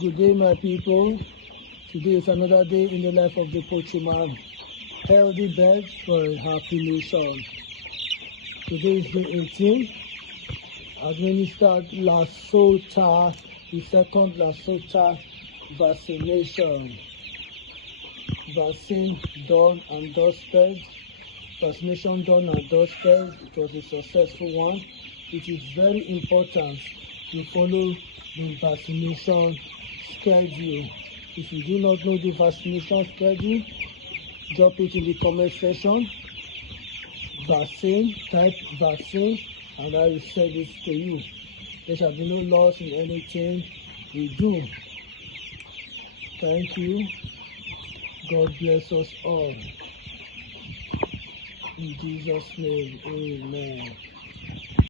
Good day, my people. Today is another day in the life of the poultryman. Healthy birds for a happy nation. Today is the 18th. Administered Lasota, the second Lasota vaccination. Vaccine done and dusted. Vaccination done and dusted. It was a successful one. It is very important to follow the vaccination schedule. If you do not know the vaccination schedule, drop it in the comment section. Vaccine, type vaccine, and I will send it to you. There shall be no loss in anything we do. Thank you. God bless us all. In Jesus' name, amen.